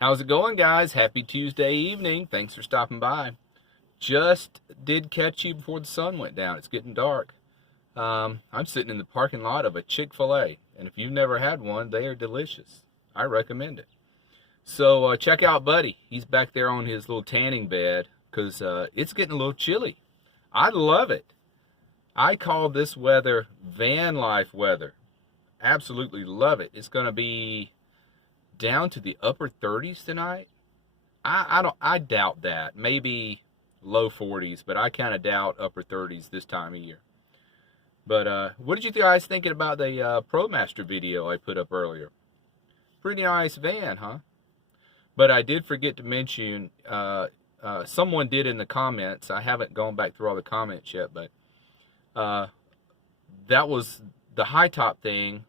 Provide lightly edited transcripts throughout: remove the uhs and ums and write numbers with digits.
How's it going, guys? Happy Tuesday evening. Thanks for stopping by. Just did catch you before the sun went down. It's getting dark. I'm sitting in the parking lot of a Chick-fil-A, and if you've never had one, they are delicious. I recommend it. So check out Buddy. He's back there on his little tanning bed because it's getting a little chilly. I love it. I call this weather van life weather. Absolutely love it. It's going to be down to the upper 30s tonight. I doubt that. Maybe low 40s, but I kind of doubt upper 30s this time of year. But what did you guys thinking about the ProMaster video I put up earlier? Pretty nice van, huh? But I did forget to mention, someone did in the comments. I haven't gone back through all the comments yet, but that was the high top thing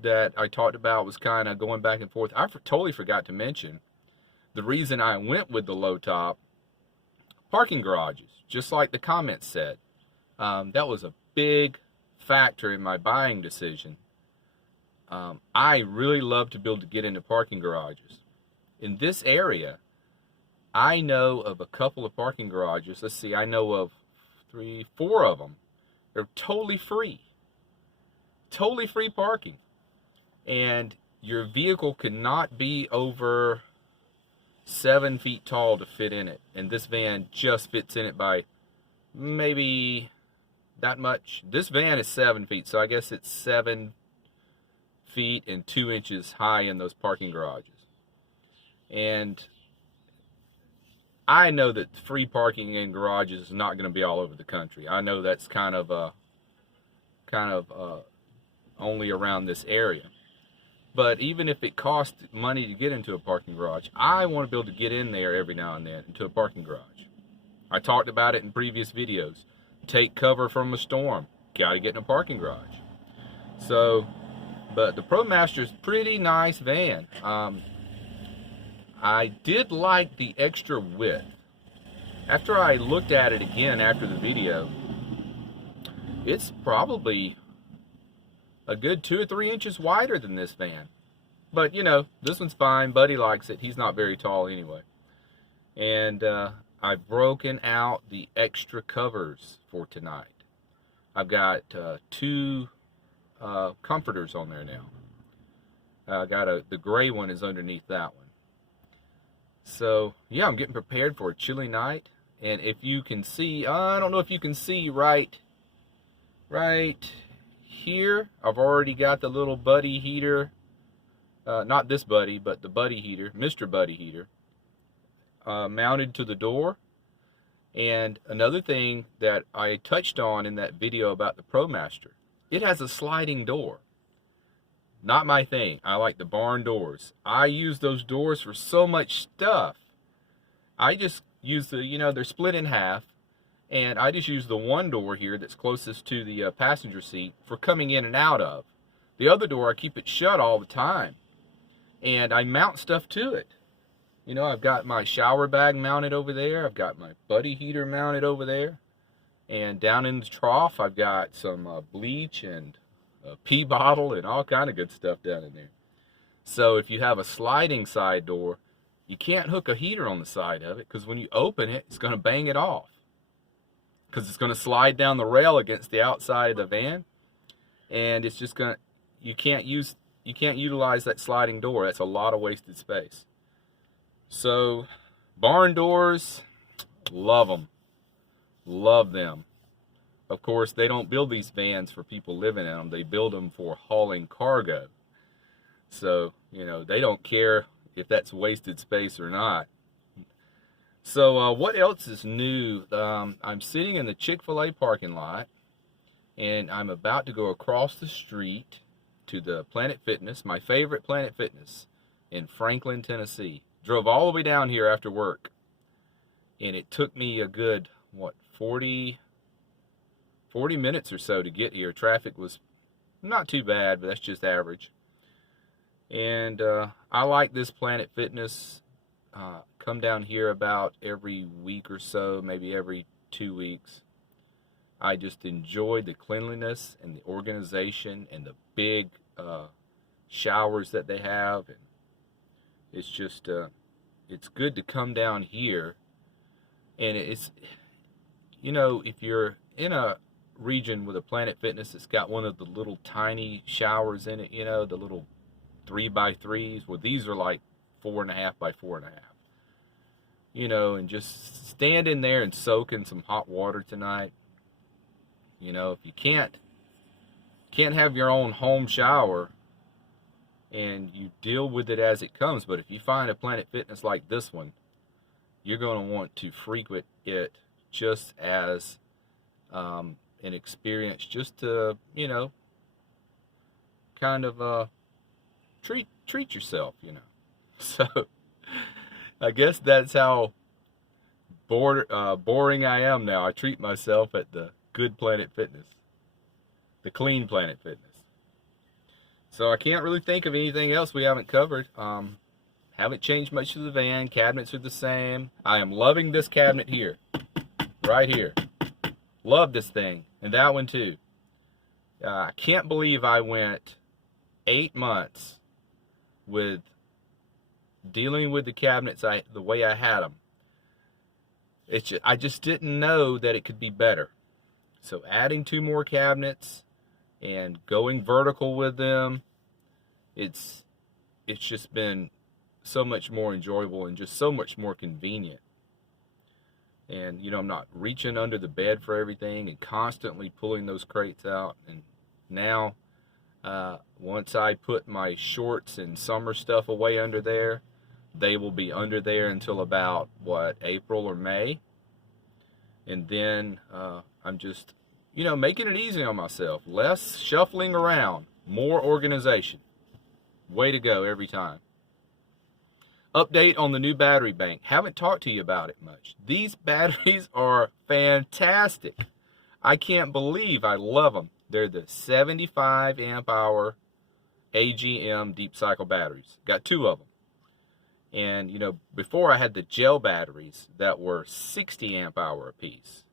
that I talked about was kind of going back and forth. I totally forgot to mention the reason I went with the low top parking garages, just like the comments said. That was a big factor in my buying decision. I really love to be able to get into parking garages. In this area, I know of a couple of parking garages. Let's see, I know of 3, 4 of them. They're totally free. Totally free parking. And your vehicle cannot be over 7 feet tall to fit in it. And this van just fits in it by maybe that much. This van is 7 feet, so I guess it's 7 feet and 2 inches high in those parking garages. And I know that free parking in garages is not going to be all over the country. I know that's kind of only around this area. But even if it costs money to get into a parking garage, I want to be able to get in there every now and then into a parking garage. I talked about it in previous videos. Take cover from a storm. Got to get in a parking garage. So, but the ProMaster is pretty nice van. I did like the extra width. After I looked at it again after the video, it's probably a good 2 or 3 inches wider than this van. But, you know, this one's fine. Buddy likes it. He's not very tall anyway. And I've broken out the extra covers for tonight. I've got 2 comforters on there now. I got the gray one is underneath that one. So, yeah, I'm getting prepared for a chilly night. And if you can see, I don't know if you can see right here, I've already got the little Buddy heater, not this Buddy, but the Buddy heater, Mr. Buddy heater, mounted to the door. And another thing that I touched on in that video about the ProMaster, it has a sliding door. Not my thing. I like the barn doors. I use those doors for so much stuff. I just use the, they're split in half. And I just use the one door here that's closest to the passenger seat for coming in and out of. The other door, I keep it shut all the time. And I mount stuff to it. You know, I've got my shower bag mounted over there. I've got my Buddy heater mounted over there. And down in the trough, I've got some bleach and a pee bottle and all kind of good stuff down in there. So if you have a sliding side door, you can't hook a heater on the side of it because when you open it, it's going to bang it off. Because it's going to slide down the rail against the outside of the van, and it's just going to, you can't utilize that sliding door. That's a lot of wasted space. So barn doors, love them. Love them. Of course, they don't build these vans for people living in them. They build them for hauling cargo. So, they don't care if that's wasted space or not. So what else is new? I'm sitting in the Chick-fil-A parking lot, and I'm about to go across the street to the Planet Fitness, my favorite Planet Fitness, in Franklin, Tennessee. Drove all the way down here after work, and it took me a good, 40 minutes or so to get here. Traffic was not too bad, but that's just average. And I like this Planet Fitness. Come down here about every week or so, maybe every 2 weeks. I just enjoyed the cleanliness and the organization and the big showers that they have. And It's just, it's good to come down here. And it's, you know, if you're in a region with a Planet Fitness that's got one of the little tiny showers in it, you know, the little 3x3s, well, these are like 4.5x4.5. You know, and just stand in there and soak in some hot water tonight. You know, if you can't have your own home shower, and you deal with it as it comes, but if you find a Planet Fitness like this one, you're going to want to frequent it just as an experience, just to, you know, kind of treat yourself, you know. So I guess that's how boring I am now. I treat myself at the good Planet Fitness, the clean Planet Fitness. So I can't really think of anything else we haven't covered. Haven't changed much to the van. Cabinets are the same. I am loving this cabinet here, right here. Love this thing, and that one too. I can't believe I went 8 months with dealing with the cabinets the way I had them. I just didn't know that it could be better. So adding 2 more cabinets and going vertical with them, it's just been so much more enjoyable and just so much more convenient. And, you know, I'm not reaching under the bed for everything and constantly pulling those crates out. And now, once I put my shorts and summer stuff away under there, they will be under there until about, April or May. And then I'm just, you know, making it easy on myself. Less shuffling around, more organization. Way to go every time. Update on the new battery bank. Haven't talked to you about it much. These batteries are fantastic. I can't believe I love them. They're the 75 amp hour AGM deep cycle batteries. Got 2 of them. And, you know, before I had the gel batteries that were 60 amp hour apiece.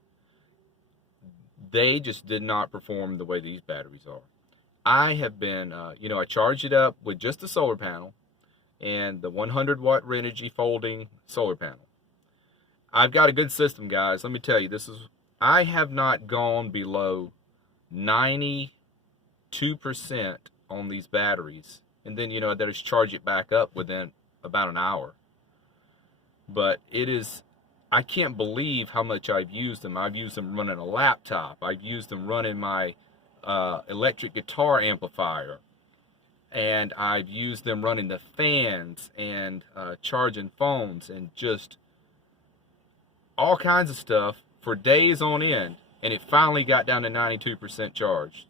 They just did not perform the way these batteries are. I have been, you know, I charged it up with just the solar panel and the 100 watt Renogy folding solar panel. I've got a good system, guys. Let me tell you, I have not gone below 92% on these batteries. And then, you know, I just charge it back up within about an hour. But I can't believe how much I've used them. I've used them running a laptop. I've used them running my electric guitar amplifier. And I've used them running the fans and charging phones and just all kinds of stuff for days on end. And it finally got down to 92% charged.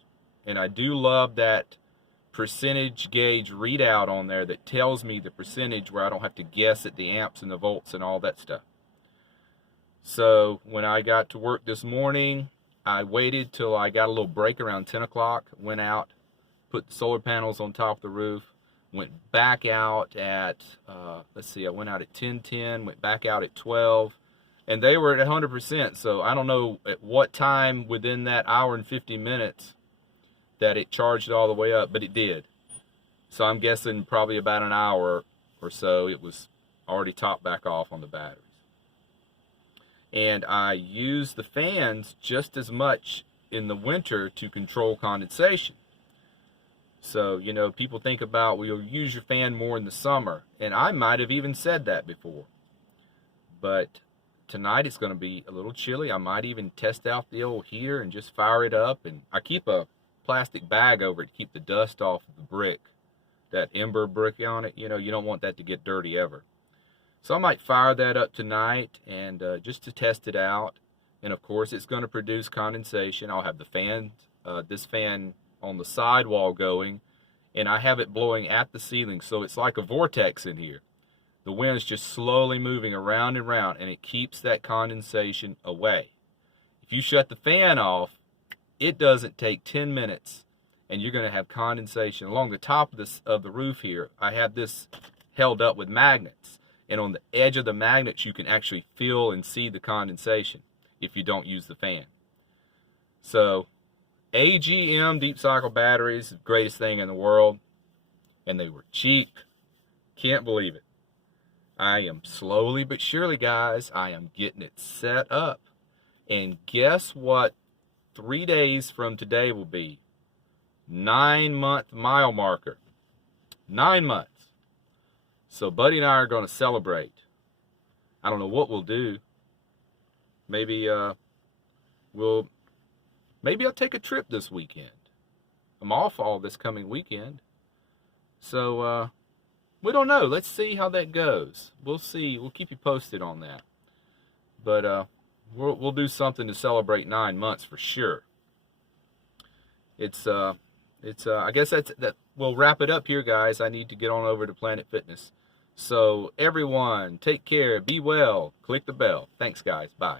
And I do love that percentage gauge readout on there that tells me the percentage, where I don't have to guess at the amps and the volts and all that stuff. So when I got to work this morning, I waited till I got a little break around 10 o'clock, went out, put the solar panels on top of the roof, went back out at, let's see, I went out at 10:10, went back out at 12, and they were at 100%. So I don't know at what time within that hour and 50 minutes that it charged all the way up, but it did. So I'm guessing probably about an hour or so it was already topped back off on the batteries. And I use the fans just as much in the winter to control condensation. So, you know, people think about, well, you'll use your fan more in the summer. And I might have even said that before. But tonight it's going to be a little chilly. I might even test out the old heater and just fire it up. And I keep a plastic bag over it to keep the dust off of the brick. That ember brick on it, you know, you don't want that to get dirty ever. So I might fire that up tonight and just to test it out. And of course it's going to produce condensation. I'll have the fan, this fan on the sidewall going, and I have it blowing at the ceiling, so it's like a vortex in here. The wind's just slowly moving around and around, and it keeps that condensation away. If you shut the fan off, it doesn't take 10 minutes, and you're going to have condensation along the top of the roof here. I have this held up with magnets, and on the edge of the magnets you can actually feel and see the condensation if you don't use the fan. So AGM deep cycle batteries, the greatest thing in the world, and they were cheap. Can't believe it. I am slowly but surely, guys, I am getting it set up. And guess what 3 days from today will be? 9-month mile marker. 9 months. So Buddy and I are going to celebrate. I don't know what we'll do. Maybe maybe I'll take a trip this weekend. I'm off all this coming weekend. So we don't know. Let's see how that goes. We'll see. We'll keep you posted on that. But we'll do something to celebrate 9 months for sure. I guess that we'll wrap it up here, guys. I need to get on over to Planet Fitness. So everyone, take care, be well, click the bell. Thanks, guys. Bye.